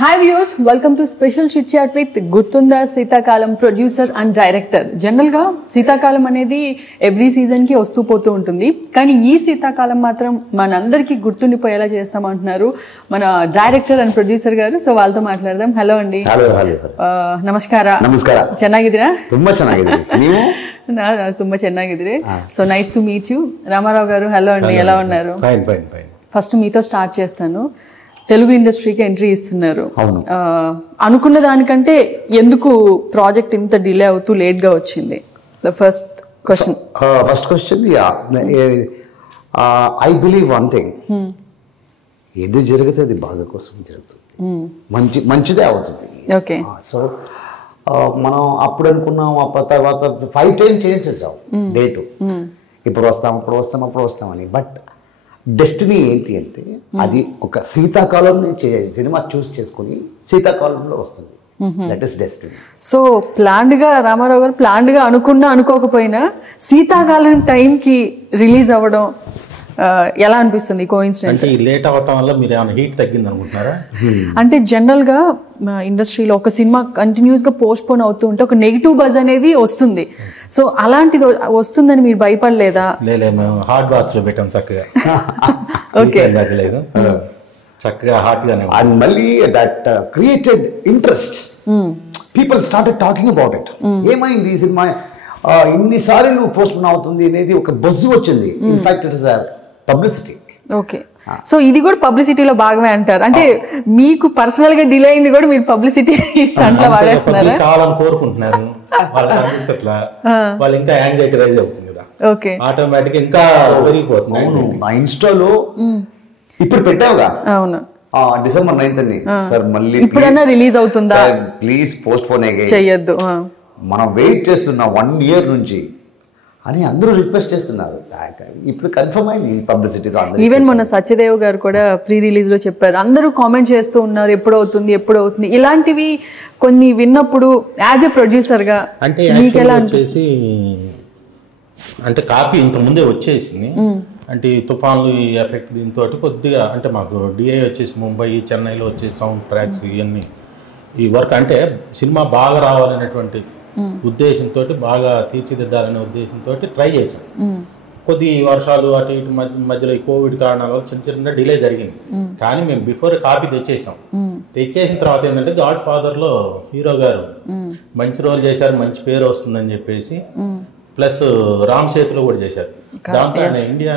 Hi viewers, welcome to special chit chat with Gurtunda Seethakalam producer and director. General ga Seethakalam anedi every season ki vastu potu untundi. Kani ee Seethakalam matram manandariki gurtundipoyela chestamantunnaru mana director and producer garu. So valto maatladam. Hello andi. Hello. Namaskara. Namaskara. Chennagidira? Tumma chennagidire. Neevu? Na tumma chennagidire. So nice to meet you. Ramarao garu hello andi. Ela unnaru? Fine. First మీతో start చేస్తాను. తెలుగు ఇండస్ట్రీకి entry ఇస్తున్నారు. అవును. అనుకున్న దానికంటే ఎందుకు project ఇంత delay అవుతూ లేట్గా వచ్చింది? The first question I believe one thing, ఏది జరిగితే అది బాగా కోసం జరుగుతుంది, మంచిదే అవుతుంది. ఓకే. సో మనం అప్పుడు అనుకున్నాం, తర్వాత 5 times చేసేసాం డేటు, ఇప్పుడు వస్తామని. బట్ డెస్టినీ ఏంటి అంటే అది ఒక శీతాకాలం సినిమా చూస్ చేసుకుని శీతాకాలంలో వస్తుంది. That is destiny. సో ప్లాన్డ్గా రామారావు గారు ప్లాన్డ్గా అనుకోకపోయినా శీతాకాలం టైంకి రిలీజ్ అవ్వడం ఎలా అనిపిస్తుంది? కోఇన్సిడెంట్ లేట్ అవ్వటం వల్ల మీరు ఏమైనా హీట్ తగ్గింది అనుకుంటున్నారా? అంటే జనరల్గా ఇండస్ట్రీలో ఒక సినిమా కంటిన్యూస్గా పోస్ట్పోన్ అవుతూ ఉంటే ఒక నెగిటివ్ బజ్ అనేది వస్తుంది. సో అలాంటిది వస్తుందని మీరు భయపడలేదా? లేదు, మేము హాట్ బాత్స్ లో పెట్టాం చక్కగా. ఓకే. లేదు, చక్కగా హాట్ గానే. అండ్ మళ్ళీ that created interest. People started talking about it. ఏమైంది ఈ సినిమా ఇన్నిసార్లు పోస్ట్పోన్ అవుతుంది అనేది ఒక బజ్ వచ్చింది. In fact it is publicity. Okay. So ఇది కూడా పబ్లిసిటీలో భాగమే అంటారు. అంటే మీకు పర్సనల్ గా డిలే అయింది కూడా మీరు పబ్లిసిటీ స్టంట్ లో వాడేస్తున్నారా? కావాలని కోరుకుంటున్నారు, వాళ్ళు ఇంకా యాంగ్జైటీ రైజ్ అవుతుంది కదా. ఓకే. ఆటోమేటిక్ ఇంకా పెరిగిపోతుంది. నా ఇన్స్టాలో ఇప్పుడు పెట్టావుగా, అవును, December 9th అని, సార్ మళ్ళీ ఇప్పుడన్నా రిలీజ్ అవుతుందా, ప్లీజ్ పోస్ట్పోన్ చెయ్యొద్దు, మనం వెయిట్ చేస్తున్నా 1 year నుంచి అని అందరూ రిక్వెస్ట్ చేస్తున్నారు. ఇప్పుడు కన్ఫర్మ్ అయింది పబ్లిసిటీ. ఈవెన్ మొన్న సత్యదేవ్ గారు కూడా ప్రీ రిలీజ్ లో చెప్పారు, అందరూ కామెంట్ చేస్తూ ఉన్నారు ఎప్పుడు అవుతుంది. ఇలాంటివి కొన్ని విన్నప్పుడు యాజ్ ఎ ప్రొడ్యూసర్ గా మీకు ఎలా అనిపిస్తుంది? అంటే కాపీ ఇంత ముందే వచ్చేసింది. అంటే తుఫాన్లు ఈ ఎఫెక్ట్ దీంతో కొద్దిగా, అంటే మాకు డిఐ వచ్చేసి ముంబై, చెన్నైలో వచ్చేసి సౌండ్ ట్రాక్స్ ఇవన్నీ ఈ వర్క్, అంటే సినిమా బాగా రావాలనేటువంటి ఉద్దేశంతో, బాగా తీర్చిదిద్దాలనే ఉద్దేశంతో ట్రై చేశాం. కొద్ది వర్షాలు అటు ఇటు మధ్యలో ఈ కోవిడ్ కారణాల వల్ల చిన్న డిలే జరిగింది. కానీ మేము బిఫోర్ కాపీ తెచ్చేసిన తర్వాత ఏంటంటే గాడ్ ఫాదర్ లో హీరో గారు మంచి రోల్ చేశారు, మంచి పేరు వస్తుందని చెప్పేసి, ప్లస్ రామ్ సేతులో కూడా చేశారు. దాంతో ఇండియా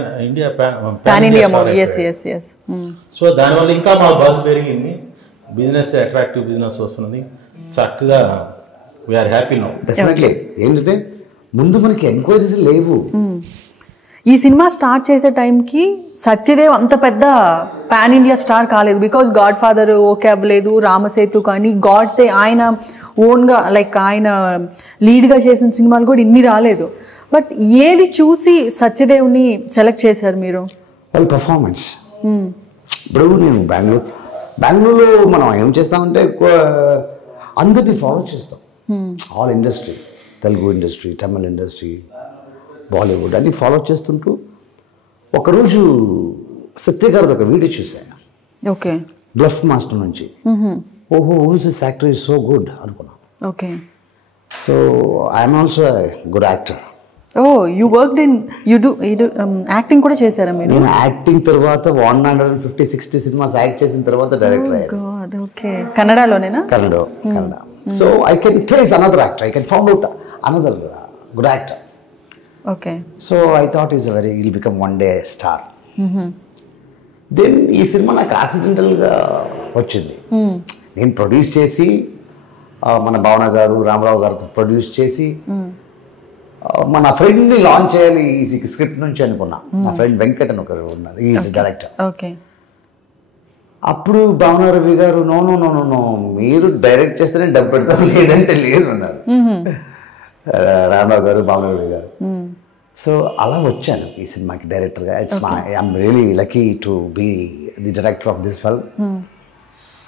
సో దానివల్ల ఇంకా మా బజ్ పెరిగింది, బిజినెస్ అట్రాక్టివ్ బిజినెస్ వస్తున్నది. చక్కగా వీఆర్ హ్యాపీ నౌ. డెఫినెట్లీ. ఏంటంటే ముందు మనకి ఎంక్వైరీస్ లేవు. ఈ సినిమా స్టార్ట్ చేసే టైంకి సత్యదేవ్ అంత పెద్ద పాన్ ఇండియా స్టార్ కాలేదు. బికాజ్ గాడ్ ఫాదర్ ఓకే అవ్వలేదు, రామసేతు కానీ గాడ్సే ఆయన ఓన్గా లైక్ ఆయన లీడ్గా చేసిన సినిమాలు కూడా ఇన్ని రాలేదు. బట్ ఏది చూసి సత్యదేవ్ని సెలెక్ట్ చేశారు మీరు? వాళ్ళ పర్ఫార్మెన్స్. ఇప్పుడు నేను బెంగళూరులో మనం ఏం చేస్తామంటే అందరినీ ఫాలో చేస్తాం. ఆల్ ఇండస్ట్రీ, తెలుగు ఇండస్ట్రీ, తమిళ ఇండస్ట్రీ, బాలీవుడ్ అన్ని ఫాలో చేస్తుంటూ ఒకరోజు సత్య గారితో ఒక వీడియో చూశాను. ఓకే. బ్లఫ్ మాస్టర్ నుంచి. ఓహో, this actor is so good అనుకున్నాను. Okay. So I'm also good actor. Oh, you worked in acting కూడా చేశారా మీరు? నేను యాక్టింగ్ తర్వాత 150-60 సినిమాస్ యాక్ట్ చేసిన తర్వాత డైరెక్టర్ అయ్యాను. ఓకే. కన్నడలోనేనా? Kannada. So I can trace another actor, I can find out another good actor. Okay. So I thought he'll become one day a star. Then ఈ సినిమా నాకు యాక్సిడెంటల్గా వచ్చింది. నేను ప్రొడ్యూస్ చేసి, మన భావన గారు రామారావు గారితో ప్రొడ్యూస్ చేసి, మన ఫ్రెండ్ని లాంచ్ చేయాలి ఈ స్క్రిప్ట్ నుంచి అనుకున్నా. నా ఫ్రెండ్ వెంకట్ అని ఒకరు ఉన్నారు, ఈజ్ డైరెక్టర్. ఓకే. అప్పుడు భావన రవి గారు నో మీరు డైరెక్ట్ చేస్తేనే డబ్బు పెడతారు, లేదంటే లేదు అన్నారు రామారావు గారు, భావన రవి గారు. సో అలా వచ్చాను ఈ సినిమాకి డైరెక్టర్గా. I'm really lucky to be the director of this film.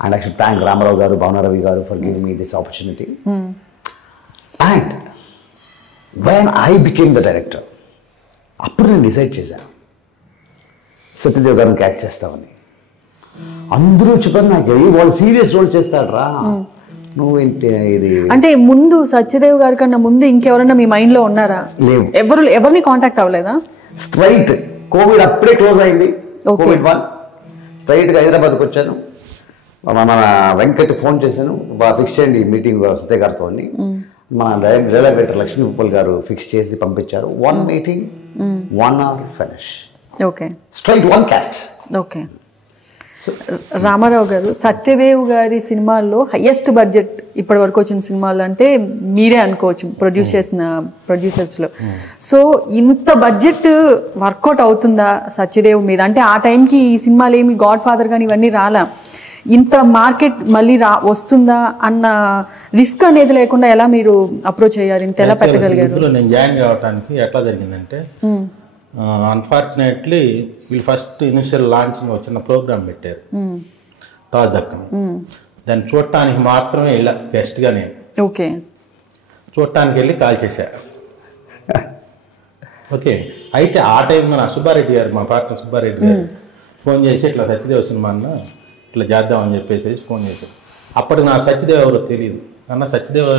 And I should thank Ramarao garu, Bhavana Ravi garu for giving me this opportunity. And when I became the director, అప్పుడు నేను డిసైడ్ చేశాను సత్యదేవ్ గారిని క్యాచ్ చేస్తామని. అందరూ చెప్పారు నాకు వాళ్ళు సీరియస్ రోల్ చేస్తాడరా నువ్వు ఇది అంటే ముందు సత్యదేవ్ గారి కన్నా ముందు ఇంకెవరన్నా మీ మైండ్ లో ఉన్నారా? లేవు. ఎవరిని కాంటాక్ట్ అవ్వలేదా? స్ట్రైట్ కోవిడ్ అప్పుడే క్లోజ్ అయింది. కోవిడ్ 1 స్ట్రైట్గా హైదరాబాద్కి వచ్చాను. మన వెంకట్ ఫోన్ చేశాను, ఫిక్స్ చేయండి మీటింగ్ సత్య గారితో అని. మన డైరెక్టర్ లక్ష్మీ ఉప్పల్ గారు ఫిక్స్ చేసి పంపించారు. 1 meeting 1 hour finish. Okay, straight 1 cast. Okay. Ramarao garu, Satyadev గారి సినిమాల్లో హయ్యెస్ట్ బడ్జెట్ ఇప్పటి వరకు వచ్చిన సినిమాలు అంటే మీరే అనుకోవచ్చు, ప్రొడ్యూస్ చేసిన ప్రొడ్యూసర్స్లో. సో ఇంత బడ్జెట్ వర్కౌట్ అవుతుందా సత్యదేవ్ మీద? అంటే ఆ టైంకి ఈ సినిమాలు ఏమి గాడ్ ఫాదర్ కానీ ఇవన్నీ రాలా, ఇంత మార్కెట్ మళ్ళీ వస్తుందా అన్న రిస్క్ అనేది లేకుండా ఎలా మీరు అప్రోచ్ అయ్యారు, ఇంత ఎలా పెట్టగలిగారు? నేను జాయిన్ కావడానికి ఎట్లా జరిగిందంటే, అన్ఫార్చునేట్లీ వీళ్ళు ఫస్ట్ ఇనిషియల్ లాంచింగ్ వచ్చిన ప్రోగ్రామ్ పెట్టారు తాజ్ దక్కన్. దాన్ని చూడటానికి మాత్రమే వెళ్ళా గెస్ట్గా నేను. ఓకే, చూడటానికి వెళ్ళి కాల్ చేశారు. ఓకే, అయితే ఆ టైంలో నా సుబ్బారెడ్డి గారు, మా పార్ట్నర్ సుబ్బారెడ్డి గారు ఫోన్ చేసి ఇట్లా సత్యదేవ్ సినిమా అన్న ఇట్లా చేద్దామని చెప్పేసి ఫోన్ చేశారు. అప్పటికి నా సత్యదేవ్ ఎవరో తెలియదు. అన్న సత్యదేవ్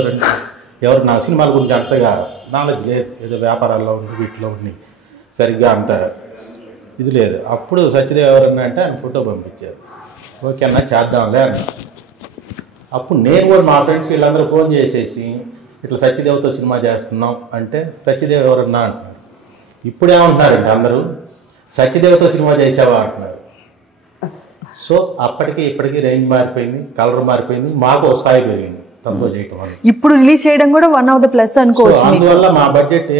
ఎవరు నా సినిమాల గురించి అంతగా నాలెడ్జ్ లేదు, ఏదో వ్యాపారాల్లో ఉండి వీటిలో ఉండి సరిగ్గా అంత ఇది లేదు. అప్పుడు సత్యదేవ్ ఎవరన్నా అంటే ఆయన ఫోటో పంపించారు. ఓకే అన్న చేద్దాంలే అన్న. అప్పుడు నేను కూడా మా ఫ్రెండ్స్ వీళ్ళందరూ ఫోన్ చేసేసి ఇట్లా సత్యదేవ్తో సినిమా చేస్తున్నాం అంటే సత్యదేవ్ ఎవరన్నా అంటున్నారు. ఇప్పుడేమంటున్నారండి అందరూ, సత్యదేవ్తో సినిమా చేసావా అంటున్నారు. సో అప్పటికి ఇప్పటికీ రేంజ్ మారిపోయింది, కలర్ మారిపోయింది, మాకు స్థాయి పెరిగింది తనతో చేయటం వల్ల. ఇప్పుడు రిలీజ్ చేయడం కూడా వన్ ఆఫ్ ద ప్లస్ అనుకోవచ్చు. అందువల్ల మా బడ్జెట్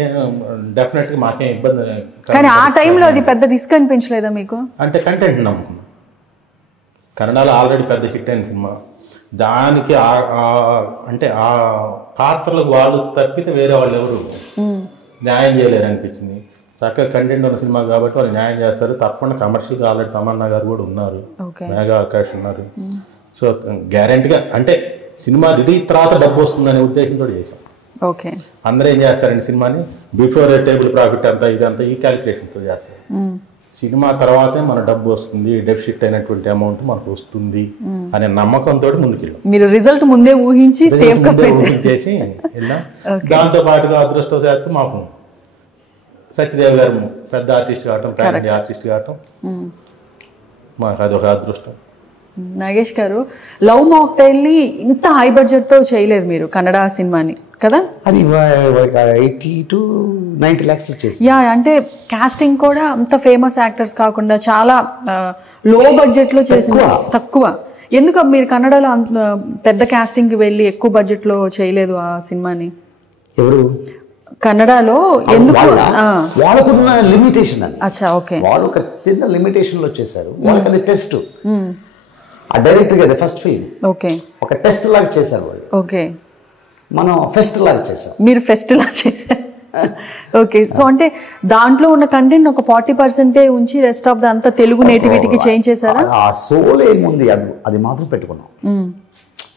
డెఫినెట్గా మాకేం ఇబ్బంది. కానీ ఆ టైంలో అది పెద్ద రిస్క్ అనిపించలేదా మీకు? అంటే కంటెంట్ నమ్ముకున్నాం. కన్నడలో ఆల్రెడీ పెద్ద హిట్ అయిన సినిమా, దానికి అంటే ఆ పాత్రలకు వాళ్ళు తప్పితే వేరే వాళ్ళు ఎవరు న్యాయం చేయలేరు అనిపించింది. చక్కగా కంటెంట్ ఉన్న సినిమా కాబట్టి వాళ్ళు న్యాయం చేస్తారు. తప్పకుండా కమర్షియల్గా ఆల్రెడీ తమన్నా గారు కూడా ఉన్నారు, మేఘా ఆకాష్ ఉన్నారు. సో గ్యారెంటీగా అంటే సినిమా రిలీజ్ తర్వాత డబ్బు వస్తుందనే ఉద్దేశంతో చేశాం. ఓకే, అందరూ ఏం చేస్తారండి, సినిమాని బిఫోర్ టేబుల్ ప్రాఫిట్ అంతా ఇదంతా ఈ క్యాలిక్యులేషన్తో చేస్తారు. సినిమా తర్వాతే మన డబ్బు వస్తుంది, డెఫిసిట్ అయినటువంటి అమౌంట్ మనకు వస్తుంది అనే నమ్మకంతో ముందుకెళ్ళాం. మీరు రిజల్ట్ ముందే ఊహించి ఊహించేసి వెళ్ళాం. దాంతో పాటుగా అదృష్టవశాత్తు మాకు సత్యదేవ్ గారు పెద్ద ఆర్టిస్ట్ కావటం, ఫ్యామిలీ ఆర్టిస్ట్ కావటం మాకు అదొక అదృష్టం. నాగేష్ గారు, లవ్ మాక్టైల్ని ఇంత హై బడ్జెట్తో చేయలేదు మీరు కన్నడ సినిమాని కదా? అది 80 to 90 lakhs వచ్చేసి. యా, అంటే కాస్టింగ్ కూడా అంత ఫేమస్ యాక్టర్స్ కాకుండా చాలా లో బడ్జెట్లో చేసింది, తక్కువ. ఎందుకు మీరు కన్నడలో అంత పెద్ద కాస్టింగ్కి వెళ్ళి ఎక్కువ బడ్జెట్లో చేయలేదు ఆ సినిమాని? ఎవరు కన్నడలో ఎందుకు? వాళ్ళకున్న లిమిటేషన్ అని. అచ్చా, ఓకే. వాళ్ళు ఒక చిన్న లిమిటేషన్లో చేశారు. వాళ్ళకి అది టెస్ట్. ఆ డైరెక్టర్ కదా ఫస్ట్ ఫిల్మ్, ఓకే, ఒక టెస్ట్ లాగా చేశారు వాళ్ళు. ఓకే, మనం ఫెస్ట్ లాగా చేసాం, మీరు ఫెస్ట్ లాగా చేశారు. ఓకే, సో అంటే దాంట్లో ఉన్న కంటెంట్ ఒక 40% ఉంచి రెస్ట్ ఆఫ్ ద అంతా తెలుగు నేటివిటీకి చేంజ్ చేశారా? ఆ సోల్ ఏముంది అది మాత్రం పెట్టుకున్నాం.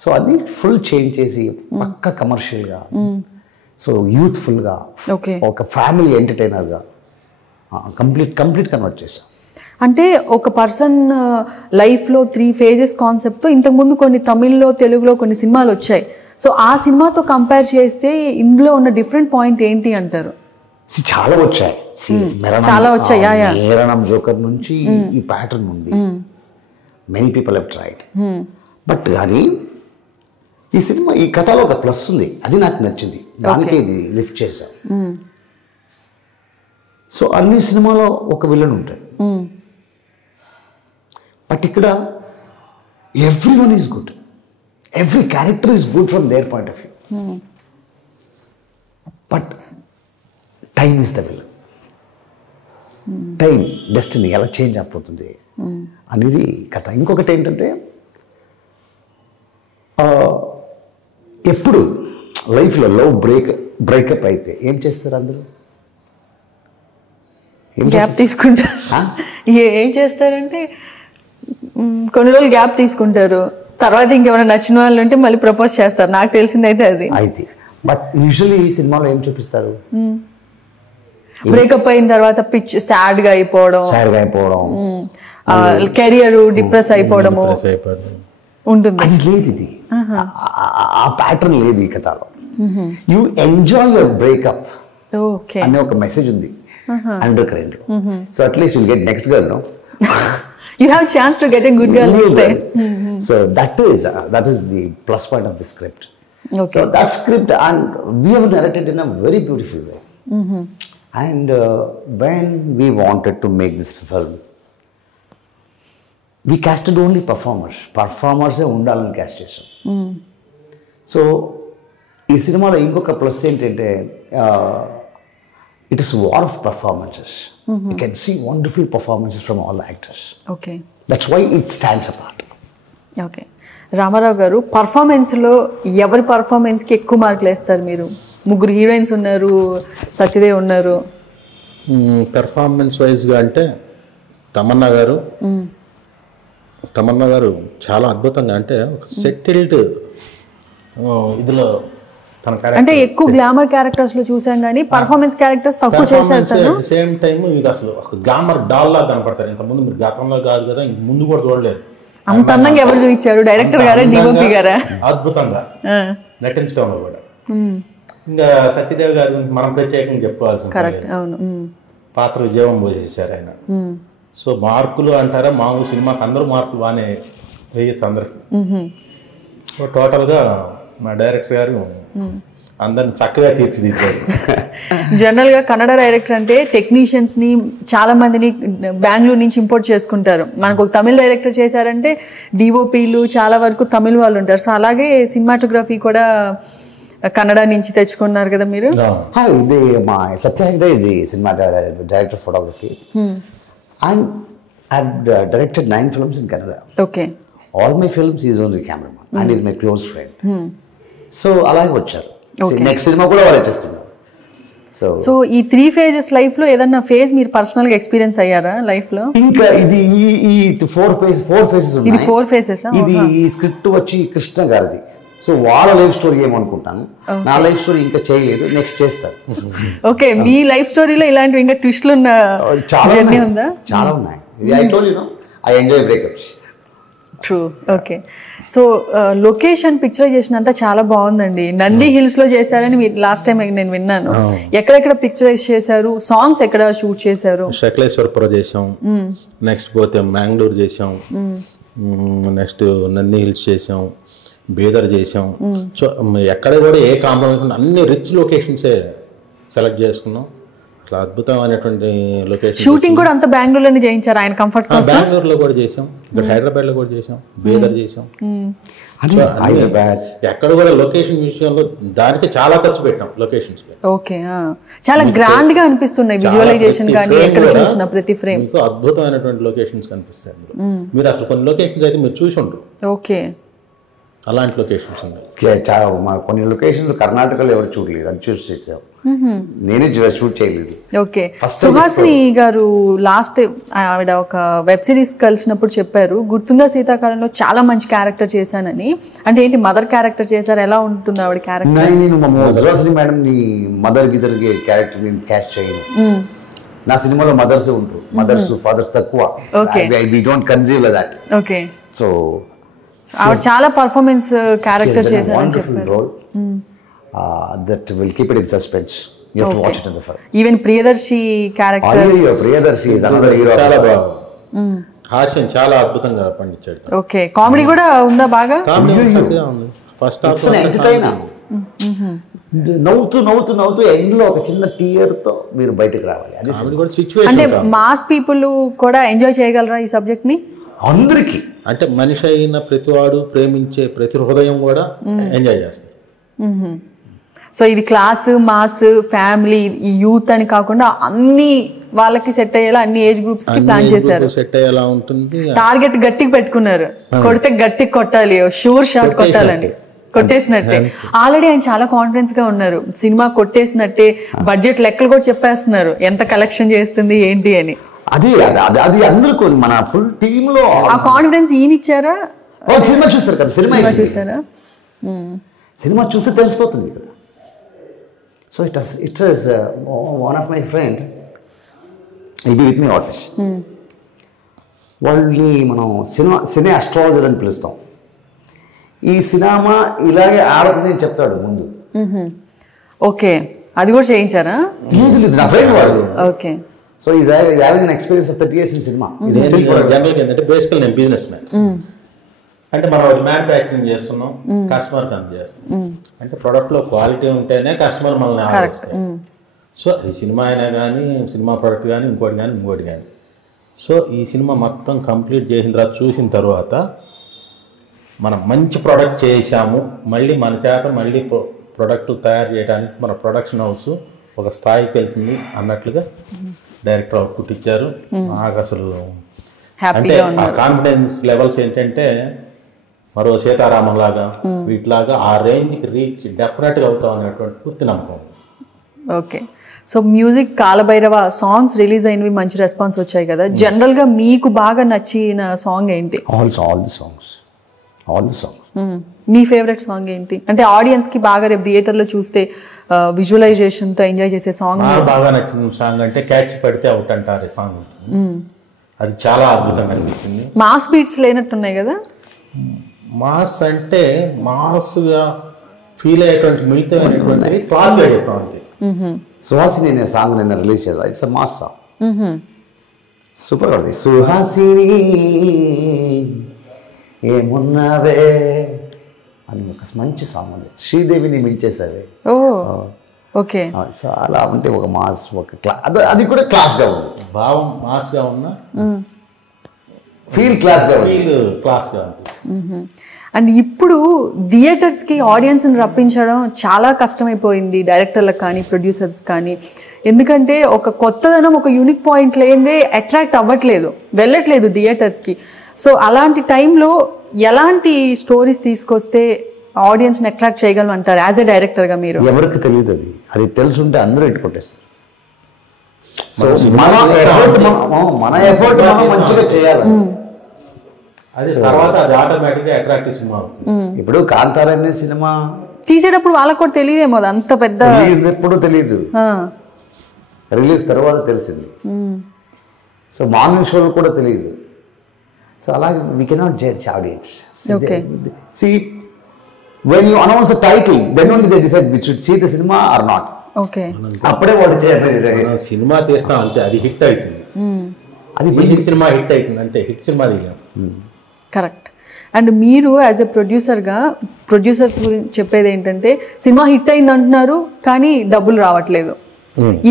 సో అది ఫుల్ చేంజ్ చేసి పక్క కమర్షియల్గా, సో యూత్ఫుల్గా, ఒక ఫ్యామిలీ ఎంటర్టైనర్గా కంప్లీట్ కన్వర్ట్ చేసాం. అంటే ఒక పర్సన్ లైఫ్లో 3 phases కాన్సెప్ట్తో ఇంతకుముందు కొన్ని తమిళ్లో, తెలుగులో కొన్ని సినిమాలు వచ్చాయి. సో ఆ సినిమాతో కంపేర్ చేస్తే ఇందులో ఉన్న డిఫరెంట్ పాయింట్ ఏంటి అంటారు? చాలా వచ్చాయి, చాలా వచ్చాయి. మేరణం జోకర్ నుంచి ఈ ప్యాటర్న్ ఉంది. Many people have tried. But కానీ ఈ సినిమా, ఈ కథలో ఒక ప్లస్ ఉంది, అది నాకు నచ్చింది, దానికి ఇది లిఫ్ట్ చేశాం. సో అన్ని సినిమాలో ఒక విలన్ ఉంటాడు, బట్ ఇక్కడ everyone is good, every character is good from their point of view. But time is the villain. Time, destiny ఎలా చేంజ్ అయిపోతుంది అనేది కథ. ఇంకొకటి ఏంటంటే, ఎప్పుడు లైఫ్లో లవ్ బ్రేకప్ అయితే ఏం చేస్తారు అందరూ? గ్యాప్ తీసుకుంటారు. ఏం చేస్తారంటే కొన్ని రోజులు గ్యాప్ తీసుకుంటారు, తర్వాత ఇంకేమైనా నచ్చిన వాళ్ళు ఉంటే మళ్ళీ ప్రపోజ్ చేస్తారు. నాకు తెలిసిందైతే అది అయితే. బట్ యూజువల్లీ ఈ సినిమాలో ఏం చూపిస్తారు? బ్రేకప్ అయిన తర్వాత పిచ్ సాడ్గా అయిపోవడం, కెరియర్ డిప్రెస్ అయిపోవడము ఉంటుంది. అది లేదు, ఇది ఆ ప్యాటర్న్ లేదు ఈ కథలో. You enjoy your breakup okay అనే ఒక మెసేజ్ ఉంది under current. So at least will get next girl, know you have chance to get a good girl next time. So that is the plus point of the script. Okay. So that script, and we have narrated in a very beautiful way. And when we wanted to make this film, we casted only performers ఉండాలని cast చేసాం. So ఈ సినిమాలో ఇంకొక plus ఏంటంటే it is war of performances. You can see wonderful performances from all the actors. Okay, that's why it stands apart. Okay. Ramarao garu, పర్ఫార్మెన్స్లో ఎవరి పర్ఫార్మెన్స్కి ఎక్కువ మార్కులు వేస్తారు మీరు? ముగ్గురు హీరోయిన్స్ ఉన్నారు, సత్యదేవ్ ఉన్నారు. పెర్ఫార్మెన్స్ వైజ్గా అంటే తమన్నా గారు చాలా అద్భుతంగా, అంటే ఒక సెటిల్డ్ ఇదిలో తన అంటే ఎక్కువ గ్లామర్ క్యారెక్టర్స్ లో చూసాం కానీ పర్ఫార్మెన్స్ క్యారెక్టర్స్ తక్కువ చేశారు తను. సేమ్ టైం మీకు అసలు ఒక గ్లామర్ డాల్ లా కనపడతారు. ఇంతకుముందు మీరు గతంలో కాదు కదా, ఇంక ముందు కూడా చూడలేదు. అంత అందంగా ఎవరు చూపించారు? డైరెక్టర్ గారా, డిఓపి గారా? అద్భుతంగా నటించడంలో కూడా. ఇంకా సత్యదేవ్ గారు మనం ప్రత్యేకంగా చెప్పుకోవాల్సింది. కరెక్ట్, అవును. పాత్ర జీవం పోసేసారు ఆయన. సో మార్కులు అంటారా, మామూలు సినిమాకి అందరూ మార్కులు బాగానే వేయచ్చు అందరికి. సో టోటల్గా మా డైరెక్టర్ గారు అందరిని చక్కగా తీర్చిదిద్దారు. జనరల్గా కన్నడ డైరెక్టర్ అంటే టెక్నీషియన్స్ని చాలా మందిని బెంగళూరు నుంచి ఇంపోర్ట్ చేసుకుంటారు. మనకు ఒక తమిళ డైరెక్టర్ చేశారంటే డిఓపీలు చాలా వరకు తమిళ వాళ్ళు ఉంటారు. సో అలాగే సినిమాటోగ్రఫీ కూడా కన్నడ నుంచి తెచ్చుకున్నారు కదా మీరు? ఇది మా సత్య ఇది cinema director photography. And I directed 9 films in Kannada. Okay. All my films he is only cameraman and he is my close friend. So అలాగే వచ్చారు. నెక్స్ట్ సినిమా కూడా వాళ్ళు చేస్తున్నారు. సో ఈ 3 phases లైఫ్ లో ఏదన్నా ఫేజ్ మీరు పర్సనల్ గా ఎక్స్పీరియన్స్ అయ్యారా లైఫ్ లో? ఇంకా ఇది ఈ 4 phases ఉన్నాయి. ఇది 4 phases. ఇది ఈ స్క్రిప్ట్ వచ్చి కృష్ణ గారిది. సో వాళ్ళ లైఫ్ స్టోరీ ఏమనుకుంటాను, నా లైఫ్ స్టోరీ ఇంకా చేయలేదు, నెక్స్ట్ చేస్తాను. ఓకే, మీ లైఫ్ స్టోరీలో ఇలాంటివి ఇంకా ట్విస్ట్లు ఉన్న జర్నీ ఉందా? చాలా ఉన్నాయి. I told you know I enjoy breakups. True. Okay. So location picturisation అంతా చాలా బాగుందండి. నంది హిల్స్ లో చేశారని మీరు లాస్ట్ టైం నేను విన్నాను. ఎక్కడెక్కడ పిక్చరైజ్ చేశారు? సాంగ్స్ ఎక్కడ షూట్ చేశారు? శకలేశ్వరపురం చేసాం, నెక్స్ట్ పోతే మ్యాంగ్లూర్ చేసాం, నెక్స్ట్ నంది హిల్స్ చేసాం, బీదర్ చేసాం. సో ఎక్కడ కూడా ఏ కాంప్రమైజ్, అన్ని రిచ్ లొకేషన్సే సెలెక్ట్ చేసుకున్నాం. అట్లా అద్భుతమైనటువంటి లొకేషన్. షూటింగ్ కూడా అంత బెంగళూరులోనే చేయించారు ఆయన కంఫర్ట్ కోసం? బెంగళూరులో కూడా చేసాం, ఇక్కడ హైదరాబాద్లో కూడా చేసాం, బీదర్ చేసాం. ఎక్కడ కూడా లొకేషన్ విషయంలో దానికి చాలా ఖర్చు పెట్టాం లొకేషన్స్. ఓకే, చాలా గ్రాండ్ గా అనిపిస్తున్నాయి విజువలైజేషన్ కానీ ఎక్కడ చూసిన ప్రతి ఫ్రేమ్. మీకు అద్భుతమైనటువంటి లొకేషన్స్ కనిపిస్తాయి. మీరు అసలు కొన్ని లొకేషన్స్ అయితే మీరు చూసి ఉండరు. ఓకే, అలాంటి లొకేషన్స్ ఉన్నాయి. కొన్ని లొకేషన్స్ కర్ణాటకలో ఎవరు చూడలేదు, అది చూసి చేసాం. నేనే షూట్ చేయలేదు. ఓకే. సుహాసిని గారు లాస్ట్ ఆవిడ ఒక వెబ్ సిరీస్ కలిసినప్పుడు చెప్పారు, గుర్తుందా శీతాకాలంలో చాలా మంచి క్యారెక్టర్ చేశానని. అంటే ఏంటి, మదర్ క్యారెక్టర్ చేశారు? ఎలా ఉంటుంది ఆవిడ క్యారెక్టర్? నేను సుహాసిని మేడం ని మదర్ గిదర్ క్యారెక్టర్ నేను క్యాస్ట్ చేయను. నా సినిమాలో మదర్స్ ఉంటారు, మదర్స్ ఫాదర్స్ తక్కువ. We don't conceive like that. Okay. So ఆవిడ చాలా పర్ఫార్మెన్స్ క్యారెక్టర్ చేశారని చెప్పారు. That will keep it in suspense. You have to watch it in the film. Even Priyadarshi character. Priyadarshi is another hero. చాలా బాగుంది. హాస్యం చాలా అద్భుతంగా పండించాడు. ఓకే. కామెడీ కూడా ఉందా బాగా? కామెడీ ఉంది. ఫస్ట్ హాఫ్ నవ్వుతూ ఎండ్ లో ఒక చిన్న టీయర్ తో మీరు బయటకు రావాలి. అంటే మాస్ పీపుల్ కూడా ఎంజాయ్ చేయగలరా ఈ సబ్జెక్ట్ ని? అందరికి, అంటే మనిషి అయిన ప్రతివాడు ప్రేమించే ప్రతి హృదయం కూడా ఎంజాయ్ చేస్తారు. సో ఇది క్లాస్, మాస్, ఫ్యామిలీ, యూత్ అని కాకుండా అన్ని వాళ్ళకి సెట్ అయ్యేలా అన్ని ఏజ్ గ్రూప్స్ కి ప్లాన్ చేశారు. సెట్ అయ్యేలా ఉంటుంది. టార్గెట్ గట్టికి పెట్టుకున్నారు, కొడితే గట్టికి కొట్టాలి, షూర్ షాట్ కొట్టాలని. కొట్టేసినట్టే. ఆల్రెడీ ఆయన చాలా కాన్ఫిడెన్స్ గా ఉన్నారు, సినిమా కొట్టేసినట్టే. బడ్జెట్ లెక్కలు కూడా చెప్పేస్తున్నారు, ఎంత కలెక్షన్ చేస్తుంది ఏంటి అని. అది అందరికీ మన ఫుల్ టీమ్ లో ఆ కాన్ఫిడెన్స్ ఈయన ఇచ్చారా? సినిమా చూసారు కదా, సినిమా చూసారా? సినిమా చూస్తే తెలిసిపోతుంది కదా. So it was one of my friend, ఇది విత్ మీ ఆర్టిస్ట్. వాళ్ళని మనం సినీ అస్ట్రాలజర్ అని పిలుస్తాం. ఈ సినిమా ఇలాగే ఆడుతుంది అని చెప్తాడు ముందు. ఓకే, అది కూడా చేయించారా? లేదు, నా ఫ్రెండ్ వాడు. Okay. So is having an experience of 30 years in cinema. జనరల్గా ఏంటంటే బేసికల్ నేను బిజినెస్ మ్యాన్. అంటే మనం మ్యానుఫ్యాక్చరింగ్ చేస్తున్నాం, కస్టమర్కి అందజేస్తున్నాం. అంటే ప్రోడక్ట్లో క్వాలిటీ ఉంటేనే కస్టమర్ మనల్ని ఆలోచిస్తారు. సో అది సినిమా అయినా కానీ, సినిమా ప్రోడక్ట్ కానీ, ఇంకోటి కానీ. సో ఈ సినిమా మొత్తం కంప్లీట్ చేసిన తర్వాత చూసిన తర్వాత మనం మంచి ప్రోడక్ట్ చేసాము, మళ్ళీ మన చేత మళ్ళీ ప్రోడక్ట్ తయారు చేయడానికి మన ప్రొడక్షన్ హౌస్ ఒక స్థాయికి వెళ్తుంది అన్నట్లుగా డైరెక్టర్ అవుట్పుట్ ఇచ్చారు. నాకు అసలు అంటే ఆ కాన్ఫిడెన్స్ లెవెల్స్ ఏంటంటే మరో సీతారామం లాగా వీటిలాగా ఆ రేంజ్కి రీచ్ డెఫినెట్గా అవుతాం అనేటువంటి పూర్తి నమ్మకం. Okay. So music Kalabhairava songs release అయినవి మంచి రెస్పాన్స్ వచ్చాయి కదా. జనరల్గా మీకు బాగా నచ్చిన సాంగ్ ఏంటి? All the songs. Me favourite song ఏంటి? అంటే ఆడియన్స్కి బాగా రేపు థియేటర్లో చూస్తే విజువలైజేషన్తో ఎంజాయ్ చేసే సాంగ్. బాగా నచ్చిన సాంగ్ అంటే క్యాచ్ పెడితే అవుట్ అంటారు సాంగ్. అది చాలా అద్భుతంగా అనిపించింది. మాస్ బీట్స్ లేనట్టున్నాయి కదా. మాస్ అంటే మాస్గా ఫీల్ అయ్యేటువంటి మిళితమైనటువంటి క్లాస్గా చెప్పాం అంతే. సుహాసిని అనే సాంగ్ నిన్న రిలీజ్ చేయాలి. It's a mass song, super ఉంది. సుహాసిని ఏమున్నావే అని ఒక మంచి సాంగ్ ఉంది. శ్రీదేవిని మించేసావే. ఓకే. చాలా అంటే ఒక మాస్, ఒక అది కూడా క్లాస్గా ఉంది. భావం మాస్గా ఉన్న ఫీల్ క్లాస్గా ఉంది. అండ్ ఇప్పుడు థియేటర్స్కి ఆడియన్స్ని రప్పించడం చాలా కష్టమైపోయింది డైరెక్టర్లకు కానీ ప్రొడ్యూసర్స్ కానీ. ఎందుకంటే ఒక కొత్తదనం, ఒక యూనిక్ పాయింట్ లేదే అట్రాక్ట్ అవ్వట్లేదు, వెళ్ళట్లేదు థియేటర్స్కి. సో అలాంటి టైంలో ఎలాంటి స్టోరీస్ తీసుకొస్తే ఆడియన్స్ని అట్రాక్ట్ చేయగలం అంటారు యాజ్ ఎ డైరెక్టర్గా మీరు? ఎవరికి తెలియదు, అది తెలుసుంటే అందరూ ఇట్టుకొట్టేస్తారు. మన ఎఫర్ట్ మనం మంచిగా చేయాలి. అది తర్వాత అది ఆటోమేటిక్గా అట్రాక్టివ్ సినిమా అవుతుంది. ఇప్పుడు కాంతార అనే సినిమా తీసేటప్పుడు వాళ్ళకి కూడా తెలియదేమో, అది అంత పెద్ద రిలీజ్ ఎప్పుడు తెలియదు, రిలీజ్ తర్వాత తెలిసింది. సో మార్నింగ్ షోలు కూడా తెలియదు. సో అలాగే we cannot judge audience. See, when you announce a title, then only they decide we should see the cinema or not. Okay. అప్పుడే వాళ్ళు చేయాలి. సినిమా తీస్తాం అంతే, అది హిట్ అవుతుంది. అది మ్యూజిక్ సినిమా హిట్ అవుతుంది అంతే, హిట్ సినిమా దిగాం. కరెక్ట్. అండ్ మీరు యాజ్ ఎ ప్రొడ్యూసర్గా ప్రొడ్యూసర్స్ గురించి చెప్పేది ఏంటంటే సినిమా హిట్ అయింది అంటున్నారు కానీ డబ్బులు రావట్లేదు.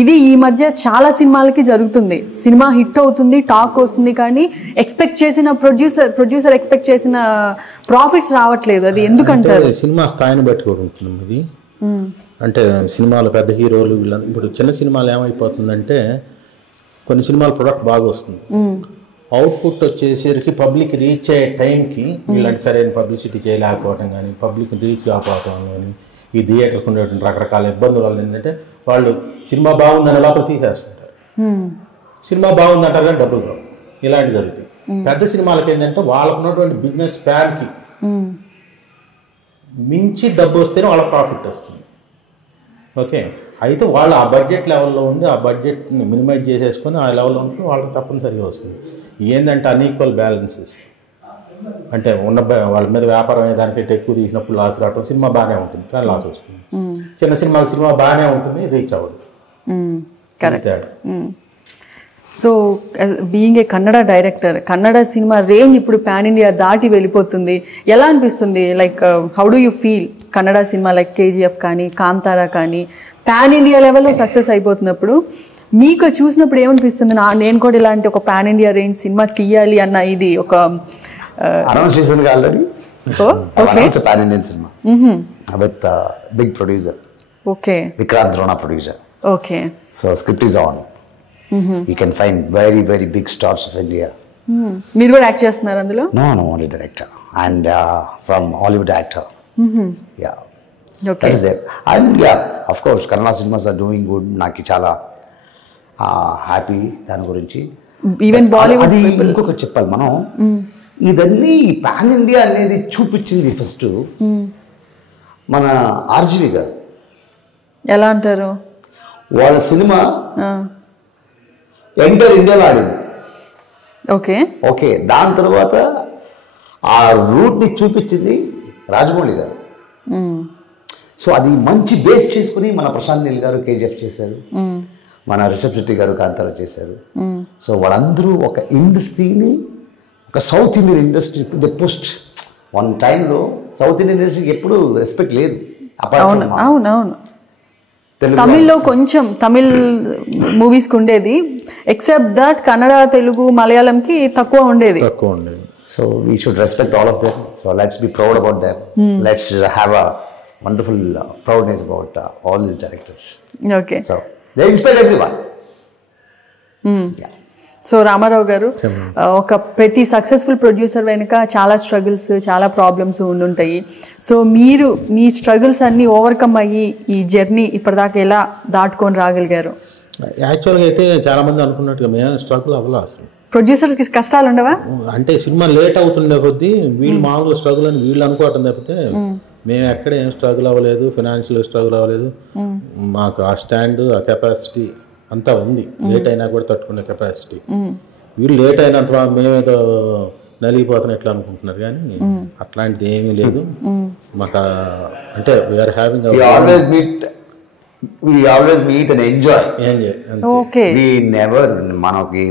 ఇది ఈ మధ్య చాలా సినిమాలకి జరుగుతుంది. సినిమా హిట్ అవుతుంది, టాక్ వస్తుంది, కానీ ఎక్స్పెక్ట్ చేసిన ప్రొడ్యూసర్ ఎక్స్పెక్ట్ చేసిన ప్రాఫిట్స్ రావట్లేదు. అది ఎందుకంటారు? సినిమా స్థాయిని బట్టి కూడా ఉంటుంది ఇది. అంటే సినిమాలు పెద్ద హీరోలు వీళ్ళ ఇప్పుడు చిన్న సినిమాలు ఏమైపోతుందంటే కొన్ని సినిమాల ప్రొడక్ట్ బాగా వస్తుంది, అవుట్పుట్ వచ్చేసరికి పబ్లిక్ రీచ్ అయ్యే టైంకి వీళ్ళంటే సరైన పబ్లిసిటీ చేయలేకపోవడం కానీ, పబ్లిక్ రీచ్ కాకపోవడం కానీ, ఈ థియేటర్కి ఉండేటువంటి రకరకాల ఇబ్బందుల వల్ల ఏంటంటే వాళ్ళు సినిమా బాగుందని లోపల తీసేస్తుంటారు, సినిమా బాగుందంటారు కానీ డబ్బులు రావు, ఇలాంటివి జరుగుతాయి. పెద్ద సినిమాలకి ఏంటంటే వాళ్ళకు ఉన్నటువంటి బిజినెస్ ప్లాన్కి మించి డబ్బు వస్తేనే వాళ్ళ ప్రాఫిట్ వస్తుంది. ఓకే, అయితే వాళ్ళు ఆ బడ్జెట్ లెవెల్లో ఉండి ఆ బడ్జెట్ని మినిమైజ్ చేసేసుకొని ఆ లెవెల్లో ఉంటే వాళ్ళకి తప్పనిసరిగా వస్తుంది. ఏంటంటే అన్ఈక్వల్ బ్యాలెన్సెస్, అంటే ఉన్న వాళ్ళ మీద వ్యాపారం అనే దానికంటే ఎక్కువ తీసినప్పుడు లాస్ రావడం, సినిమా బాగానే ఉంటుంది కానీ లాస్ వస్తుంది. చిన్న సినిమా బాగానే ఉంటుంది, రీచ్ అవ్వదు. Correct. So being a Kannada director, Kannada cinema range ఇప్పుడు పాన్ ఇండియా దాటి వెళ్ళిపోతుంది. ఎలా అనిపిస్తుంది? Like how do you feel? Kannada cinema like KGF కానీ కాంతారా కానీ పాన్ ఇండియా లెవెల్లో సక్సెస్ అయిపోతున్నప్పుడు మీకు చూసినప్పుడు ఏమనిపిస్తుంది? నేను కూడా ఇలాంటి ఒక పాన్ ఇండియా రేంజ్ సినిమా తీయాలి అన్న ఇది ఒక అనౌన్స్ చేసింది already. Pan Indian cinema with big producer. Okay. Vikrant Rona producer. Okay. So script is on. You can find very, very big stars of India. మీరు కూడా యాక్ట్ చేస్తున్నారు అందులో? No, only director and from Hollywood actor. Yeah. Okay. That is there. And yeah, of course, Kannada cinemas are doing good. Naki chala happy దాని గురించి. Even Bollywood people ఇంకొకటి చెప్పాలి మనం, ఇదన్నీ పాన్ ఇండియా అనేది చూపించింది ఫస్ట్ మన ఆర్జీవి గారు. ఎలా అంటారు? వాళ్ళ సినిమా ఎంటర్ ఇండియాలో ఆడింది. ఓకే, దాని తర్వాత ఆ రూట్ని చూపించింది రాజమౌళి గారు. సో అది మంచి బేస్ చేసుకుని మన ప్రశాంత్ నీల్ గారు కేజీఎఫ్ చేశారు, మన రిషబ్ శెట్టి గారు కాంతారా చేశారు. సో వాళ్ళందరూ ఒక ఇండస్ట్రీని, ఒక south Indian industry the post one టైంలో సౌత్ ఇండియన్ ఇండస్ట్రీకి ఎప్పుడు రెస్పెక్ట్ లేదు. అవునవును, తమిళ్లో కొంచెం తమిళ్ మూవీస్కి ఉండేది, ఎక్సెప్ట్ దట్ కన్నడ, తెలుగు, మలయాళంకి తక్కువ ఉండేది. So we should respect all of them. So let's be proud about them. Let's have a wonderful proudness about all these directors. Okay, so they inspire everyone. So Ramarao garu, ఒక ప్రతి సక్సెస్ఫుల్ ప్రొడ్యూసర్ వెనుక చాలా struggles, చాలా problems ఉండుంటాయి. So మీరు మీ struggles అన్నీ overcome అయ్యి ఈ journey ఇప్పటిదాకా ఎలా దాటుకొని రాగలిగారు? యాక్చువల్గా అయితే చాలా మంది అనుకున్నట్టుగా మేము స్ట్రగుల్ అవ్వలేదు అసలు. ప్రొడ్యూసర్స్కి కష్టాలు ఉండవా? అంటే సినిమా లేట్ అవుతుండే కొద్దీ వీళ్ళు మామూలుగా స్ట్రగుల్ అని వీళ్ళు అనుకోవటం తప్పితే మేము ఎక్కడ ఏం స్ట్రగుల్ అవ్వలేదు, ఫినాన్షియల్ స్ట్రగుల్ అవ్వలేదు. మాకు ఆ స్టాండ్, ఆ కెపాసిటీ అంతా ఉంది. లేట్ అయినా కూడా తట్టుకునే కెపాసిటీ. వీళ్ళు లేట్ అయినంత మేమేదో నలిగిపోతాను ఎట్లా అనుకుంటున్నారు, కానీ అట్లాంటిది ఏమీ లేదు మాకు. అంటే we are having we always meet and enjoy. Okay. We never, మనకి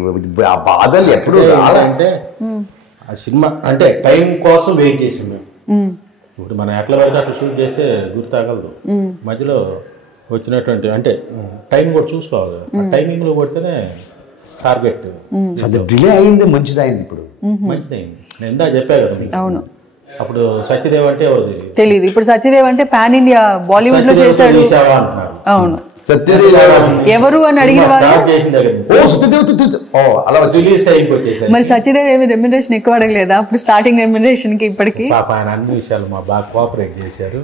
ఆ బాధలు ఎప్పుడు అంటే ఆ సినిమా అంటే టైం కోసం వెయిట్ చేసాం మేము. ఇప్పుడు మనం ఎట్లా పడితే అట్లా షూట్ చేస్తే గుర్తాగలదు. మధ్యలో వచ్చినటువంటి అంటే టైం కూడా చూసుకోవాలి. టైమింగ్లో కొడితేనే టార్గెట్. అది డిలే అయింది, మంచిది అయింది. ఇప్పుడు మంచిదైంది. నేను ఇందా చెప్పా కదా మీకు. అవును, అప్పుడు సత్యదేవ్ అంటే ఎవరు తెలియదు. ఇప్పుడు సత్యదేవ్ అంటే పాన్ ఇండియా బాలీవుడ్ లో చేశాడు. అవును, ఎవరు అని అడిగిన వాళ్ళు మరి సత్యదేవ్ ఏమి రెమ్యునరేషన్ ఎక్కువ అడగలేదా అప్పుడు స్టార్టింగ్ రెమ్యునరేషన్ కి ఇప్పటికి? ఆయన అన్ని విషయాలు మా బాగా కోఆపరేట్ చేశారు.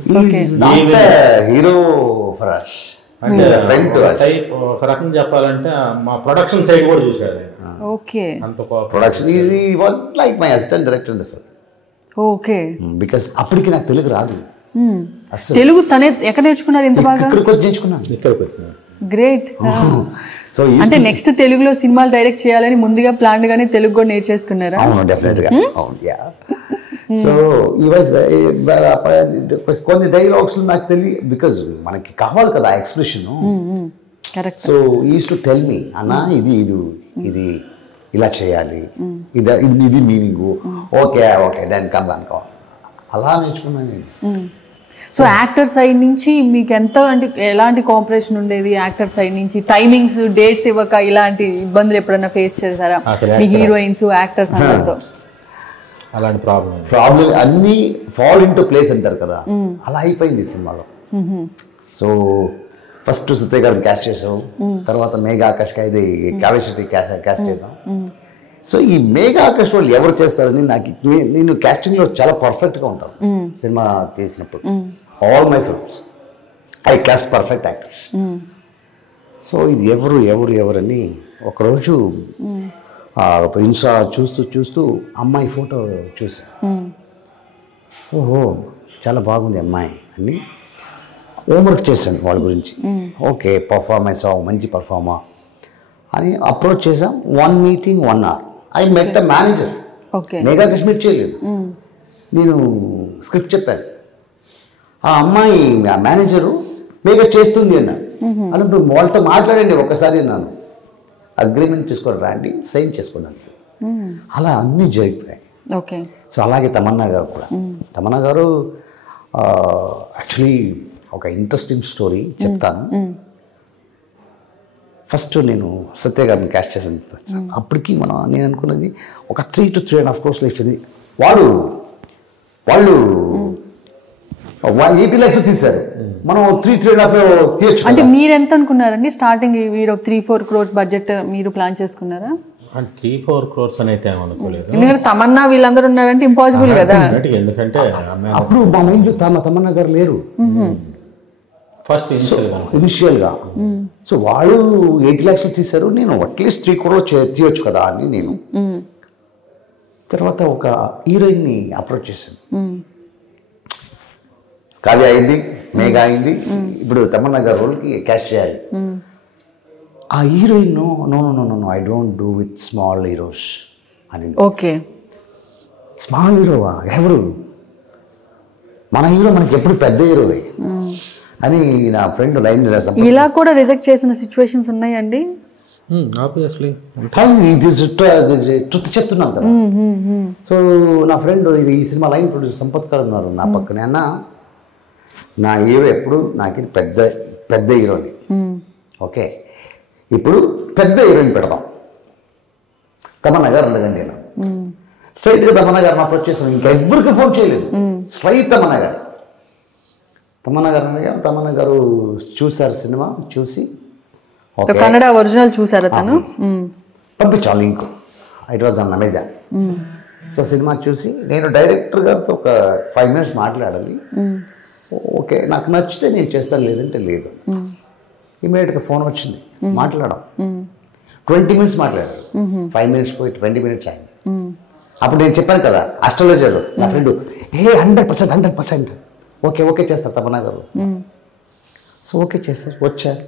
హీరో అంటే ఒక రకం చెప్పాలంటే మా ప్రొడక్షన్ సైడ్ కూడా చూశారు. ఓకే, అంత production easy like my assistant director. Okay, because అప్పటికి నాకు తెలుగు రాదు. తెలుగు తనే ఎక్కడ నేర్చుకున్నారు ఇంత బాగా? నేర్చుకున్నాను. గ్రేట్. సో అంటే నెక్స్ట్ తెలుగులో సినిమాలు డైరెక్ట్ చేయాలని ముందుగా ప్లాన్ గానే తెలుగు కూడా నేర్చేసుకున్నారా? అవును, డెఫినెట్ గా. సో ఈ వాజ్ కొన్ని డైలాగ్స్ నాకు తెలియ, బికాజ్ మనకి కావాలి కదా expression. So is to tell me, అన్నా ఇది ఇది ఇది ఇలా చేయాలి, ఇది ఇది మీనింగ్. ఓకే ఓకే దాని కన్నా అనుకో, అలా నేర్చుకున్నాను నేను. సో యాక్టర్ సైడ్ నుంచి మీకు ఎంత అంటే ఎలాంటి కోఆపరేషన్ ఉండేది? యాక్టర్ సైడ్ నుంచి టైమింగ్స్, డేట్స్ ఇవ్వక ఇలాంటి ఇబ్బందులు ఎప్పుడైనా ఫేస్ చేశారా మీ హీరోయిన్స్, యాక్టర్స్ అందరితో? అలాంటి ప్రాబ్లం అన్నీ ఫాల్ ఇన్ టు ప్లేస్ అంటారు కదా, అలా అయిపోయింది సినిమాలో. సో ఫస్ట్ సత్య గారిని క్యాస్ట్ చేసాం, తర్వాత మేఘా ఆకాష్ ఇది కావేశ్వరి క్యాస్ట్ చేసాం. సో ఈ మేఘా ఆకాష్ వాళ్ళు ఎవరు చేస్తారని నాకు, నేను క్యాస్టింగ్లో చాలా పర్ఫెక్ట్గా ఉంటాను సినిమా తీసినప్పుడు. All my films I caste perfect actors. So ఇది ఎవరు ఎవరు ఎవరని ఒకరోజు ఇన్స్టా చూస్తూ అమ్మాయి ఫోటో చూసా. ఓహో చాలా బాగుంది అమ్మాయి అని హోంవర్క్ చేశాను వాళ్ళ గురించి. ఓకే పర్ఫార్మెన్స్ మంచి పర్ఫార్మర్ అని అప్రోచ్ చేసాం. 1 meeting 1 hour. I met a manager. Megha Akash meet చేయలేదు, నేను స్క్రిప్ట్ చెప్పాను. ఆ అమ్మాయి ఆ మేనేజరు మేఘా చేస్తుంది అన్నాడు. అన్నప్పుడు వాళ్ళతో మాట్లాడండి ఒక్కసారి అన్నాను. అగ్రిమెంట్ చేసుకొని రండి, సైన్ చేసుకున్నాను. అలా అన్నీ జరిగిపోయాయి. ఓకే. సో అలాగే తమన్నా గారు కూడా. తమన్నా గారు యాక్చువల్లీ ఒక ఇంట్రెస్టింగ్ స్టోరీ చెప్తాను. ఫస్ట్ నేను సత్య గారిని క్యాస్ట్ చేసాను. అప్పటికి నేను అనుకున్నది ఒక 3 to 3.5 crores లైఫ్ ఇది. వాళ్ళు 80 lakhs తీశారు, మనం 3.5 తీయచ్చు. అంటే మీరు ఎంత అనుకున్నారండి స్టార్టింగ్? మీరు 3-4 crores బడ్జెట్ మీరు ప్లాన్ చేసుకున్నారా? 3-4 crores అని అయితే అనుకోలేదు. ఎందుకంటే తమన్నా వీళ్ళందరూ ఉన్నారంటే ఇంపాసిబుల్ కదా. ఎందుకంటే అప్పుడు మా మైండ్లో తమన్నా గారు లేరు ఫస్ట్ ఇనిషియల్గా. సో వాళ్ళు 80 lakhs తీశారు, నేను అట్లీస్ట్ 3 crores తీయొచ్చు కదా అని నేను. తర్వాత ఒక హీరోయిన్ని అప్రోచ్ చేశాను. కావ్య అయింది, మేఘా అయింది, ఇప్పుడు తమన్నా గారు రోల్కి క్యాస్ట్ చేయాలి. ఆ heroine no I don't do with small heroes, అని. ఓకే. స్మాల్ హీరోవా? ఎవరు? మన హీరో మనకి ఎప్పుడు పెద్ద హీరోవే అని నా ఫ్రెండ్ లైన్. ఇలా కూడా రిజెక్ట్ చేసిన సిచ్యువేషన్స్ ఉన్నాయండి? ఆబ్వియస్లీ ట్రుత్ చెప్తున్నాం కదా. సో నా ఫ్రెండ్ ఈ సినిమా లైన్ ప్రొడ్యూసర్ సంపత్ గారు ఉన్నారు నా పక్కనే. అన్న, నా హీరో ఎప్పుడు నాకు పెద్ద పెద్ద హీరోని, ఓకే, ఇప్పుడు పెద్ద హీరోయిన్ పెడదాం, తమన్నా గారు ఉండదండి. నేను స్ట్రైట్గా తమన్నా గారు నాకు వచ్చేసాను, ఇంకా ఎవరికి ఫోన్ చేయలేదు, స్ట్రైట్ తమన్నా గారు అనగా తమన్నా గారు చూశారు సినిమా, చూసి కన్నడ ఒరిజినల్ చూసారా తను? పంపించాను link. It was on Amazon. So cinema చూసి నేను డైరెక్టర్ గారితో ఒక 5 minutes మాట్లాడాలి. ఓకే, నాకు నచ్చితే నేను చేస్తాను, లేదంటే లేదు. ఇమీడియట్గా ఫోన్ వచ్చింది, మాట్లాడడం. 20 minutes మాట్లాడారు. 5 minutes పోయి 20 minutes అయింది. అప్పుడు నేను చెప్పాను కదా ఆస్ట్రాలజర్ నా ఫ్రెండ్, 100% ఓకే చేస్తారు తమన్నా గారు. సో ఓకే చేస్తారు, వచ్చారు.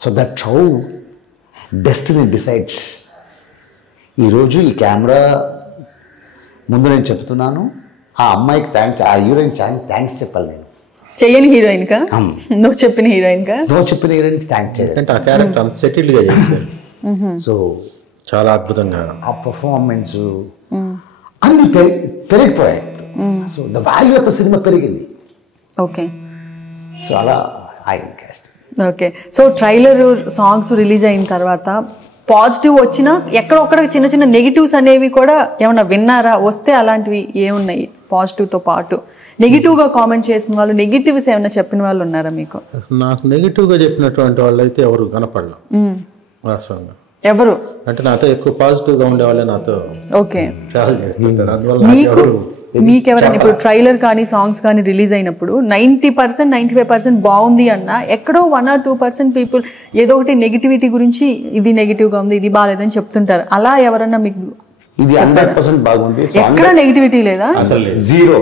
So that how destiny decides. ఈరోజు ఈ కెమెరా ముందు నేను చెప్తున్నాను, ఆ అమ్మాయికి థ్యాంక్స్, ఆ హీరోయిన్ థ్యాంక్స్ చెప్పాలి. నేను చెయ్యని హీరోయిన్ కా, నువ్వు చెప్పిన హీరోయిన్ కా, నువ్వు చెప్పిన హీరోయిన్కి థ్యాంక్స్ చేయాలి. అంటే ఆ క్యారెక్టర్ అంత సెటిల్డ్గా చేశారు. సో చాలా అద్భుతంగా ఆ పర్ఫార్మెన్స్ అన్ని పెరిగిపోయాయి. So the value of the cinema పెరిగింది. ఓకే. సో అలా అయింది caste. Okay. So trailer songs release అయిన తర్వాత పాజిటివ్ వచ్చినా ఎక్కడొక్కడ చిన్న చిన్న నెగిటివ్స్ అనేవి కూడా ఏమన్నా విన్నారా? వస్తే అలాంటివి ఏమున్నాయి? పాజిటివ్తో పాటు నెగిటివ్గా కామెంట్ చేసిన వాళ్ళు, నెగిటివ్స్ ఏమన్నా చెప్పిన వాళ్ళు ఉన్నారా మీకు? నాకు నెగిటివ్గా చెప్పినటువంటి వాళ్ళు అయితే ఎవరు కనపడలా వాస్తవంగా. ఎవరు అంటే నాతో ఎక్కువ పాజిటివ్గా ఉండే వాళ్ళే నాతో ఓకే ట్రావెల్ చేస్తుంటారు. అందువల్ల మీకెవరైనా ఇప్పుడు ట్రైలర్ కానీ సాంగ్స్ కానీ రిలీజ్ అయినప్పుడు 90% 95% బాగుంది అన్న, ఎక్కడో 1 or 2% పీపుల్ ఏదో ఒకటి నెగిటివిటీ గురించి, ఇది నెగిటివ్గా ఉంది, ఇది బాగాలేదని చెప్తుంటారు. అలా ఎవరన్నా మీకు? ఇది 100% బాగుంది, ఎక్కడ నెగిటివిటీ లేదా? అసలు జీరో.